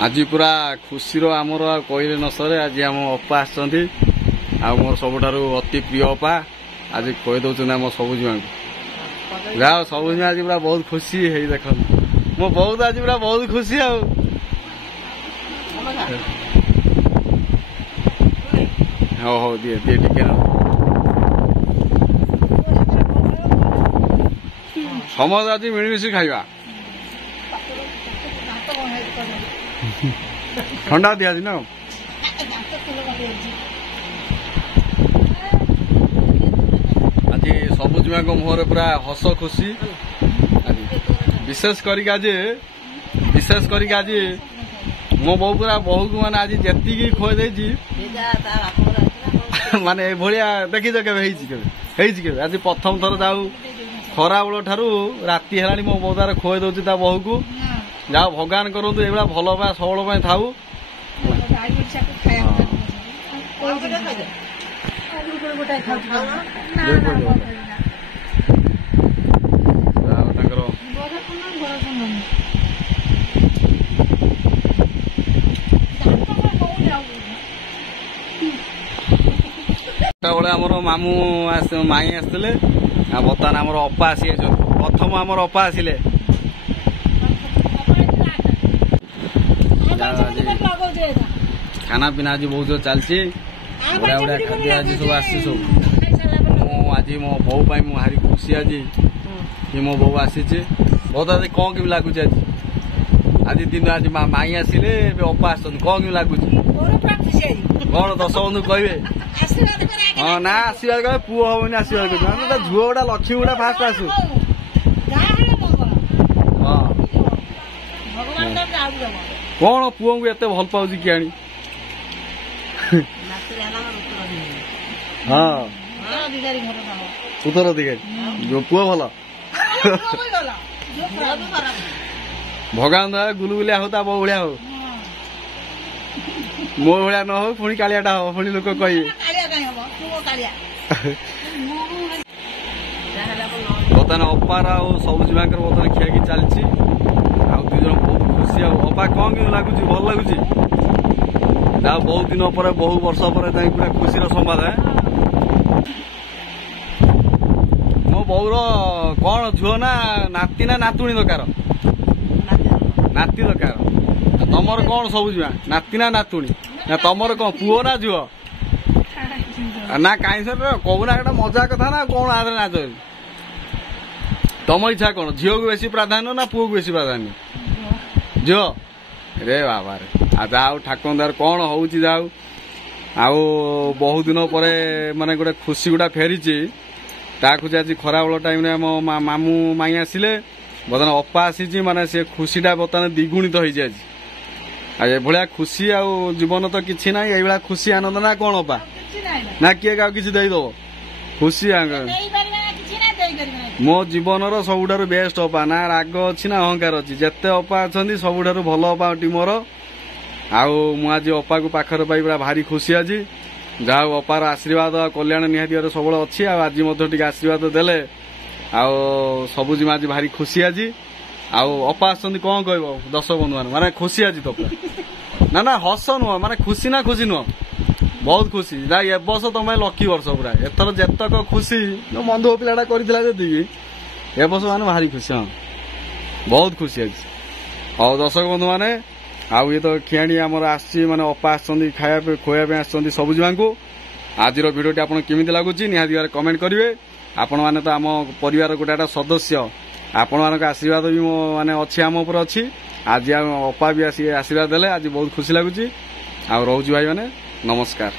आज पूरा खुशी आमर कहले न सरे आज आम अपा आसुँच मोर सबुठार अति प्रिय अपा आज कहीदे आम सबुजीमा जाओ सबुजीमा आज पूरा बहुत खुशी है देख मो बहुत आज पूरा बहुत खुशी हो दिए दिए टिके समस्त आज मिलमिशी खाइबा ठंडा दिया ना आज सबुजीमा को मुहर पूरा हस खुशी विशेष करके आज मो बो पूरा बहु को मैंने आज जी खोई माने भाया देखी के आज प्रथम थर जाऊ खरा बेल ठारू राति है मो बो तार खोई दौर बहु को जाओ भगवान करूँ ये भल पा सबल थाऊ बेले आमर मामू माई आसते बर्तमान आमर अपा आसी प्रथम आमर अपा आसिले खाना पीना आज बहुत चलती बढ़िया बढ़िया खाद्य आज सब आसी सब आज मो बो भाई भारी खुशी आज कि मो बो आसी बहुत आज कौन कि लगुच आज दिन आज माई आसिले अपा आस कौन कि लगुच कौन दश बंधु कहे हाँ ना आशीर्वाद कहे पुओ हम आशीर्वाद कर झुआ गुड़ा लक्ष्मी गुड़ा फास्ट आसू कौन पुओ को एत भल पाऊँ कि आनी हाँ उत्तराधिकारी जो पुओ भल भगवान दया गुलगुलिया होता बो भाया हो मो भाया न हो पुणी कालियाटा हो पुणी लोक कहे बर्तमान अपार सबुजीमा बर्तमान खियाकी चलती दुई जन बहुत खुशी अपा कौन कि लगुच भल लगुच बहुत दिन पर बहु वर्ष पर पूरा खुशी संवाद है मो बौर कौन झुओ ना नाती ना नातुणी दरकार नाती दरकार तमर कौन सबुजीमा नाती ना नातुणी ना तमर कौन पुओ ना झुओ ना कहीं सर कहूना गोटे मजा कथा ना कौन आदर नाच तम इच्छा कौन झील को बेसी प्राधान्य ना पुओ को बेसी प्राधान्य झील रे बाबा रे जाऊ ठाकुर दर कौन हूँ जाऊ आउ बहुत दिन पर माने गोटे खुशी गुड़ा फेरी ताकू आज खरा बेल टाइम मामू माई आसिले बर्तमान अपा आसी माने से खुशीटा बर्तमान द्विगुणित हो आज भाया खुशी आउ जीवन तो किसी ना ये खुशी आनंद ना कौन अपा ना किए क्या किसी देदब खुशी मो जीवन सबुठार बेस्ट अपा ना राग अच्छी ना अहंकार अच्छी जिते अपा अच्छा सबुठार भल अपा मोर आज अपा को पाखर पाई पूरा भारी खुशी आज जहाँ अपार आशीर्वाद कल्याण निहाती सब अच्छी आज आशीर्वाद देले सबुजीमा आज भारी खुशी आज अपा आस कौन कह दर्शक बंधु मान माने खुशी आज तो ना ना हस नुह माने खुशी ना खुशी नुह बहुत खुशी ए वर्ष तुम लकी वर्ष पूरा एथर जेतक खुशी जो बंधु पिलाटा कर ए वर्ष मान भारी खुशी हाँ बहुत खुशी आज हाँ दर्शक बंधु मैंने आउ ये तो खियाणी आमर आसी माने अपा आसछन्ती खाया खोया आसछन्ती सबुजीमा को आज भिडियोटी आपन केमिति लागुची निहाती कमेंट करेंगे आपण माने तो आम परिवार गोटे सदस्य आपण मानक आशीर्वाद भी मो माने अच्छी आम उपर अच्छी आज अपा भी आशीर्वाद देले आज बहुत खुशी लगुच आ रोची भाई माने नमस्कार।